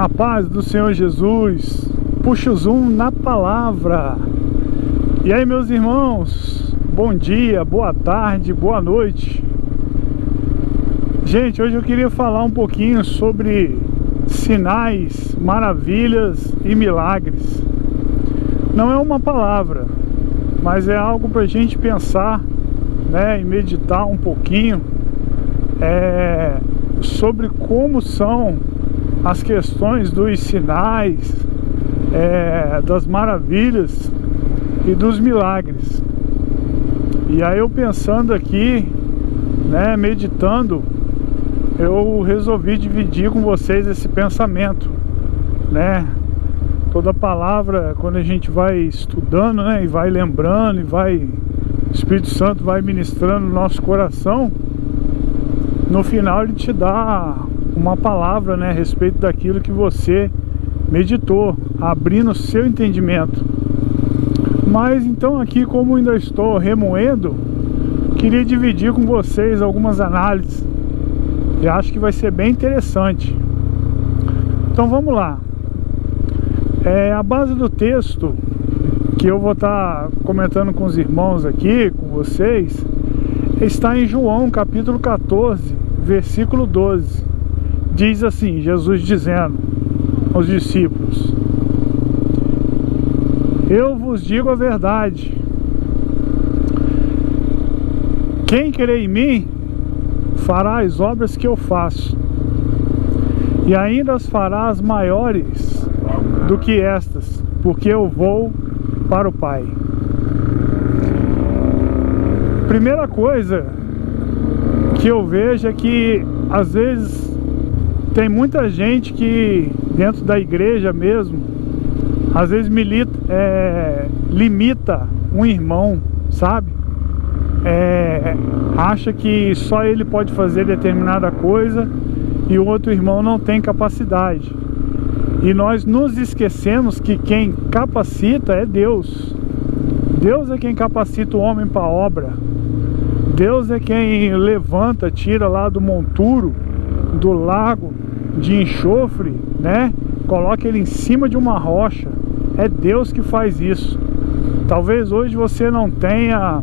A paz do Senhor Jesus. Puxa o zoom na palavra. E aí, meus irmãos, bom dia, boa tarde, boa noite. Gente, hoje eu queria falar um pouquinho sobre sinais, maravilhas e milagres. Não é uma palavra, mas é algo para a gente pensar, né, e meditar um pouquinho sobre como são as questões dos sinais, das maravilhas e dos milagres. E aí eu pensando aqui, né, meditando, eu resolvi dividir com vocês esse pensamento, né? Toda palavra, quando a gente vai estudando, né, e vai lembrando, o Espírito Santo vai ministrando no nosso coração, no final ele te dá uma palavra, né, a respeito daquilo que você meditou, abrindo o seu entendimento. Mas então aqui, como ainda estou remoendo, queria dividir com vocês algumas análises e acho que vai ser bem interessante. Então vamos lá. A base do texto que eu vou estar comentando com os irmãos aqui, com vocês, está em João capítulo 14, versículo 12. Diz assim, Jesus dizendo aos discípulos: eu vos digo a verdade, quem crer em mim fará as obras que eu faço, e ainda as fará as maiores do que estas, porque eu vou para o Pai. Primeira coisa que eu vejo é que às vezes tem muita gente que dentro da igreja mesmo, às vezes limita um irmão, sabe? Acha que só ele pode fazer determinada coisa e o outro irmão não tem capacidade. E nós nos esquecemos que quem capacita é Deus. Deus é quem capacita o homem para a obra. Deus é quem levanta, tira lá do monturo, do lago de enxofre, né? Coloca ele em cima de uma rocha. É Deus que faz isso. Talvez hoje você não tenha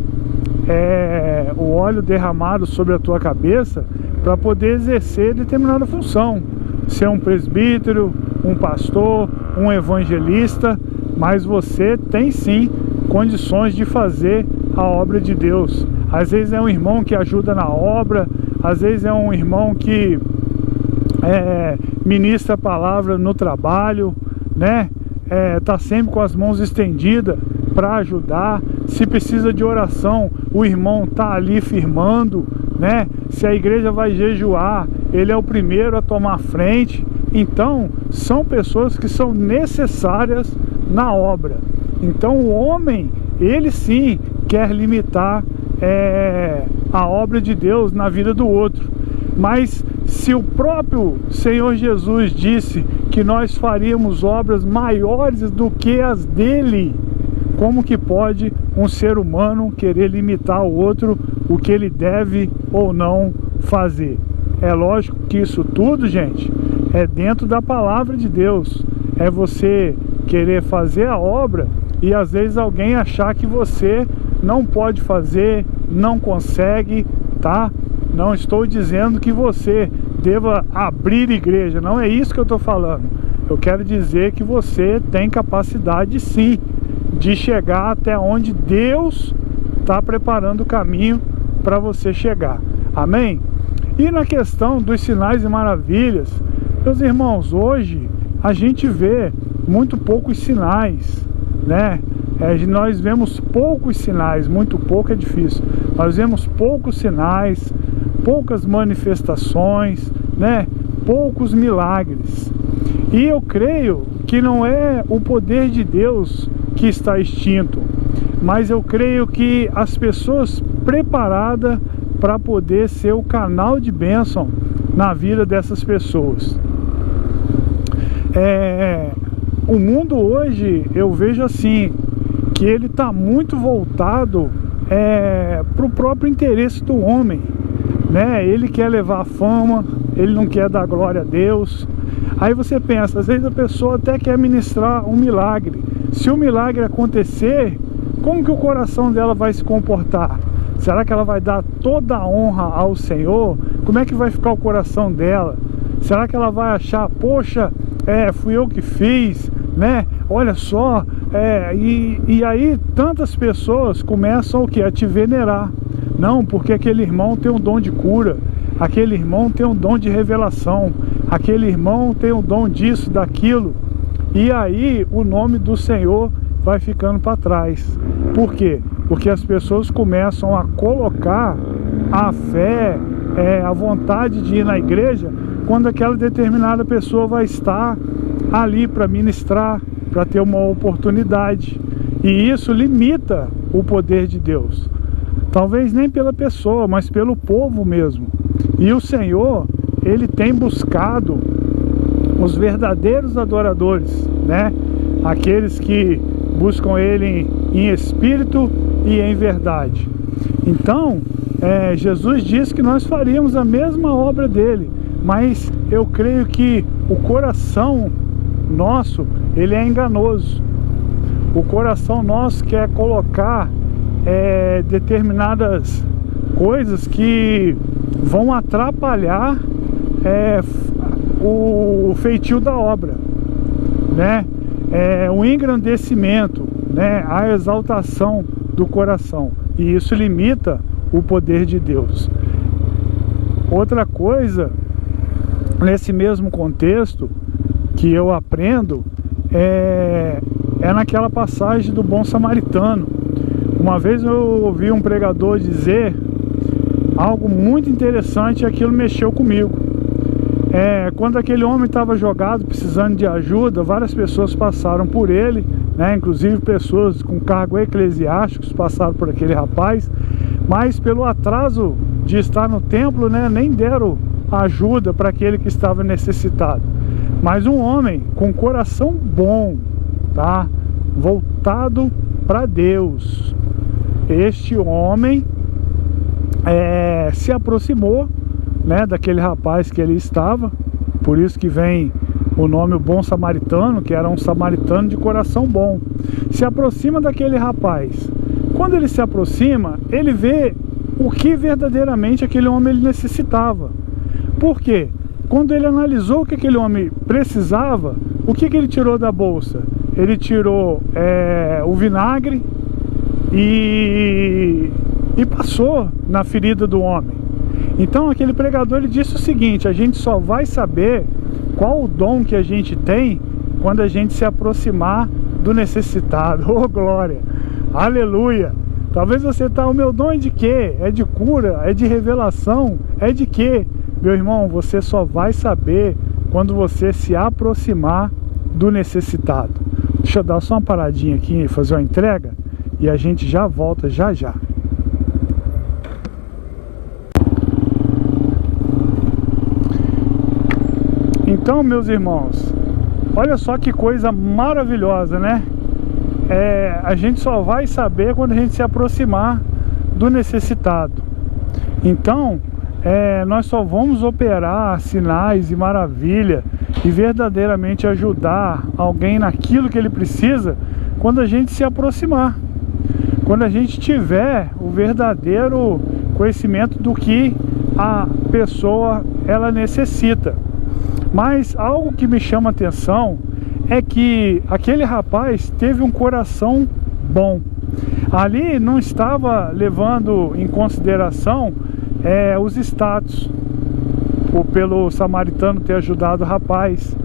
o óleo derramado sobre a tua cabeça para poder exercer determinada função, ser um presbítero, um pastor, um evangelista, mas você tem sim condições de fazer a obra de Deus. Às vezes é um irmão que ajuda na obra, às vezes é um irmão que ministra a palavra no trabalho, né? Tá sempre com as mãos estendidas para ajudar. Se precisa de oração, o irmão tá ali firmando, né? Se a igreja vai jejuar, ele é o primeiro a tomar frente. Então, são pessoas que são necessárias na obra. Então, o homem, ele sim quer limitar a obra de Deus na vida do outro. Mas se o próprio Senhor Jesus disse que nós faríamos obras maiores do que as dele, como que pode um ser humano querer limitar ao outro o que ele deve ou não fazer? É lógico que isso tudo, gente, é dentro da palavra de Deus. É você querer fazer a obra e às vezes alguém achar que você não pode fazer, não consegue, tá? Não estou dizendo que você deva abrir igreja, não é isso que eu estou falando. Eu quero dizer que você tem capacidade sim de chegar até onde Deus está preparando o caminho para você chegar. Amém? E na questão dos sinais e maravilhas, meus irmãos, hoje a gente vê muito poucos sinais, né? Nós vemos poucos sinais, muito pouco é difícil. Nós vemos poucos sinais, poucas manifestações, né? Poucos milagres. E eu creio que não é o poder de Deus que está extinto, mas eu creio que as pessoas preparadas para poder ser o canal de bênção na vida dessas pessoas. O mundo hoje, eu vejo assim, que ele está muito voltado para o próprio interesse do homem, né? Ele quer levar fama, ele não quer dar glória a Deus. Aí você pensa, às vezes a pessoa até quer ministrar um milagre. Se o milagre acontecer, como que o coração dela vai se comportar? Será que ela vai dar toda a honra ao Senhor? Como é que vai ficar o coração dela? Será que ela vai achar, poxa, fui eu que fiz, né? Olha só, e aí tantas pessoas começam o quê? A te venerar. Não, porque aquele irmão tem um dom de cura, aquele irmão tem um dom de revelação, aquele irmão tem um dom disso, daquilo. E aí o nome do Senhor vai ficando para trás. Por quê? Porque as pessoas começam a colocar a fé, a vontade de ir na igreja, quando aquela determinada pessoa vai estar ali para ministrar, para ter uma oportunidade. E isso limita o poder de Deus. Talvez nem pela pessoa, mas pelo povo mesmo. E o Senhor, Ele tem buscado os verdadeiros adoradores, né? Aqueles que buscam Ele em espírito e em verdade. Então, Jesus disse que nós faríamos a mesma obra dele, mas eu creio que o coração nosso, ele é enganoso. O coração nosso quer colocar determinadas coisas que vão atrapalhar o feitio da obra, né? O engrandecimento, né? A exaltação do coração, e isso limita o poder de Deus. Outra coisa, nesse mesmo contexto, que eu aprendo é naquela passagem do bom samaritano. Uma vez eu ouvi um pregador dizer algo muito interessante, e aquilo mexeu comigo. Quando aquele homem estava jogado, precisando de ajuda, várias pessoas passaram por ele, né? Inclusive pessoas com cargo eclesiásticos passaram por aquele rapaz, mas pelo atraso de estar no templo, né, nem deram ajuda para aquele que estava necessitado. Mas um homem com coração bom, tá? Voltado para Deus, este homem se aproximou, né, daquele rapaz que ele estava. Por isso que vem o nome o bom samaritano, que era um samaritano de coração bom. Se aproxima daquele rapaz. Quando ele se aproxima, ele vê o que verdadeiramente aquele homem ele necessitava. Por quê? Quando ele analisou o que aquele homem precisava, o que ele tirou da bolsa? Ele tirou o vinagre e passou na ferida do homem. Então aquele pregador ele disse o seguinte: a gente só vai saber qual o dom que a gente tem quando a gente se aproximar do necessitado. Oh glória, aleluia. Talvez você está, o meu dom é de quê? É de cura? É de revelação? É de quê? Meu irmão, você só vai saber quando você se aproximar do necessitado. Deixa eu dar só uma paradinha aqui e fazer uma entrega, e a gente já volta já já. Então, meus irmãos, olha só que coisa maravilhosa, né? A gente só vai saber quando a gente se aproximar do necessitado. Então, nós só vamos operar sinais e maravilha e verdadeiramente ajudar alguém naquilo que ele precisa quando a gente se aproximar, quando a gente tiver o verdadeiro conhecimento do que a pessoa ela necessita. Mas algo que me chama a atenção é que aquele rapaz teve um coração bom. Ali não estava levando em consideração os status, pelo samaritano ter ajudado o rapaz.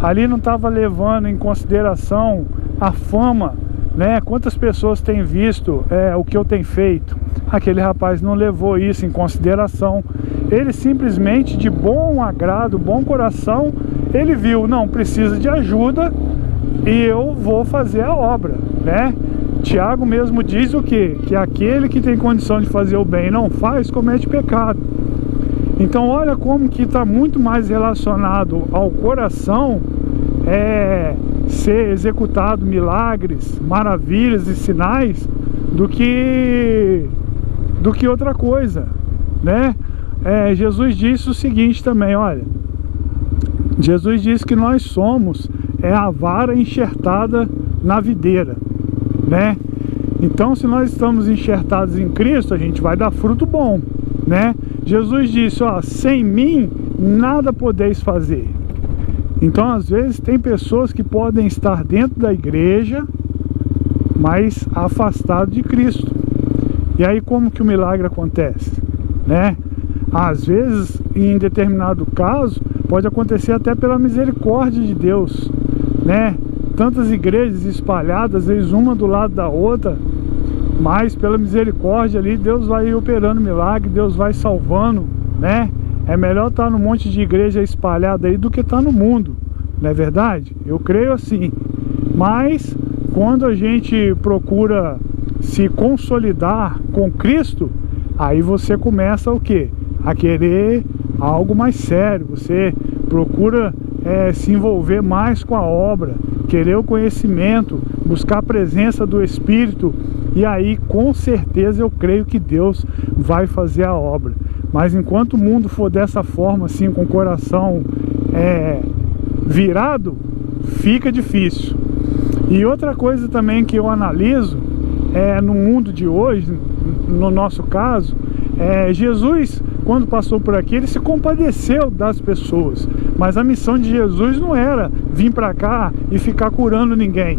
Ali não estava levando em consideração a fama, né? Quantas pessoas têm visto o que eu tenho feito. Aquele rapaz não levou isso em consideração. Ele simplesmente, de bom agrado, bom coração, ele viu, não, precisa de ajuda e eu vou fazer a obra, né? Tiago mesmo diz o quê? Que aquele que tem condição de fazer o bem e não faz, comete pecado. Então olha como que está muito mais relacionado ao coração ser executado milagres, maravilhas e sinais do que outra coisa, né? Jesus disse o seguinte também, olha, Jesus disse que nós somos a vara enxertada na videira, né? Então, se nós estamos enxertados em Cristo, a gente vai dar fruto bom, né? Jesus disse, ó, sem mim nada podeis fazer. Então, às vezes, tem pessoas que podem estar dentro da igreja, mas afastado de Cristo. E aí, como que o milagre acontece, né? Às vezes, em determinado caso, pode acontecer até pela misericórdia de Deus, né? Tantas igrejas espalhadas, às vezes uma do lado da outra, mas pela misericórdia ali, Deus vai operando milagre, Deus vai salvando, né? É melhor estar num monte de igreja espalhada aí do que estar no mundo, não é verdade? Eu creio assim. Mas quando a gente procura se consolidar com Cristo, aí você começa o quê? A querer algo mais sério. Você procura se envolver mais com a obra, querer o conhecimento, buscar a presença do Espírito, e aí com certeza eu creio que Deus vai fazer a obra. Mas enquanto o mundo for dessa forma, assim, com o coração virado, fica difícil. E outra coisa também que eu analiso no mundo de hoje, no nosso caso, Jesus, quando passou por aqui, ele se compadeceu das pessoas, mas a missão de Jesus não era vir para cá e ficar curando ninguém.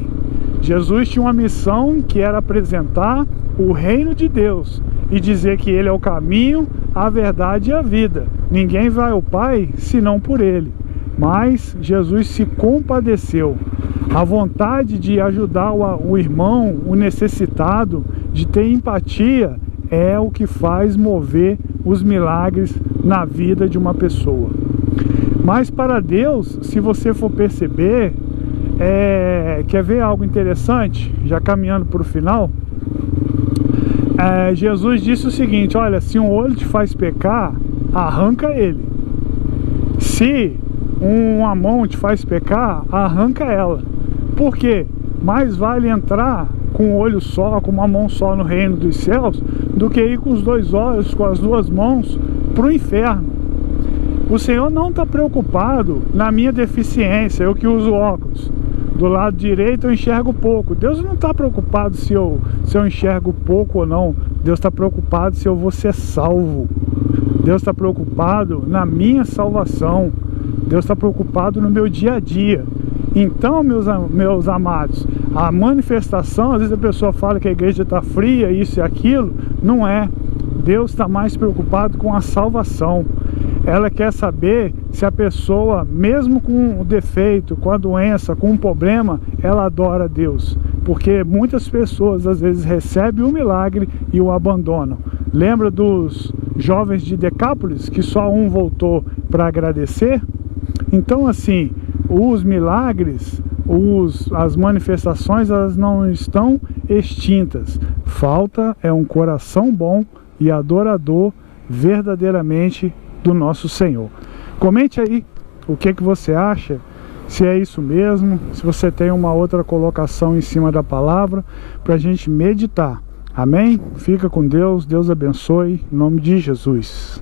Jesus tinha uma missão que era apresentar o reino de Deus e dizer que ele é o caminho, a verdade e a vida. Ninguém vai ao Pai senão por ele. Mas Jesus se compadeceu. A vontade de ajudar o irmão, o necessitado, de ter empatia, é o que faz mover os milagres na vida de uma pessoa. Mas para Deus, se você for perceber, quer ver algo interessante? Já caminhando para o final, Jesus disse o seguinte, olha, se um olho te faz pecar, arranca ele. Se uma mão te faz pecar, arranca ela. Por quê? Mais vale entrar com um olho só, com uma mão só no reino dos céus, do que ir com os dois olhos, com as duas mãos para o inferno. O Senhor não está preocupado na minha deficiência, eu que uso óculos. Do lado direito eu enxergo pouco. Deus não está preocupado se eu enxergo pouco ou não. Deus está preocupado se eu vou ser salvo. Deus está preocupado na minha salvação. Deus está preocupado no meu dia a dia. Então, meus amados, a manifestação, às vezes a pessoa fala que a igreja está fria, isso e aquilo, não é. Deus está mais preocupado com a salvação. Ela quer saber se a pessoa, mesmo com o defeito, com a doença, com um problema, ela adora a Deus. Porque muitas pessoas às vezes recebem o milagre e o abandonam. Lembra dos jovens de Decápolis, que só um voltou para agradecer? Então assim, os milagres, as manifestações, elas não estão extintas. Falta um coração bom e adorador verdadeiramente do nosso Senhor. Comente aí o que você acha, se é isso mesmo, se você tem uma outra colocação em cima da palavra, para a gente meditar. Amém? Fica com Deus, Deus abençoe, em nome de Jesus.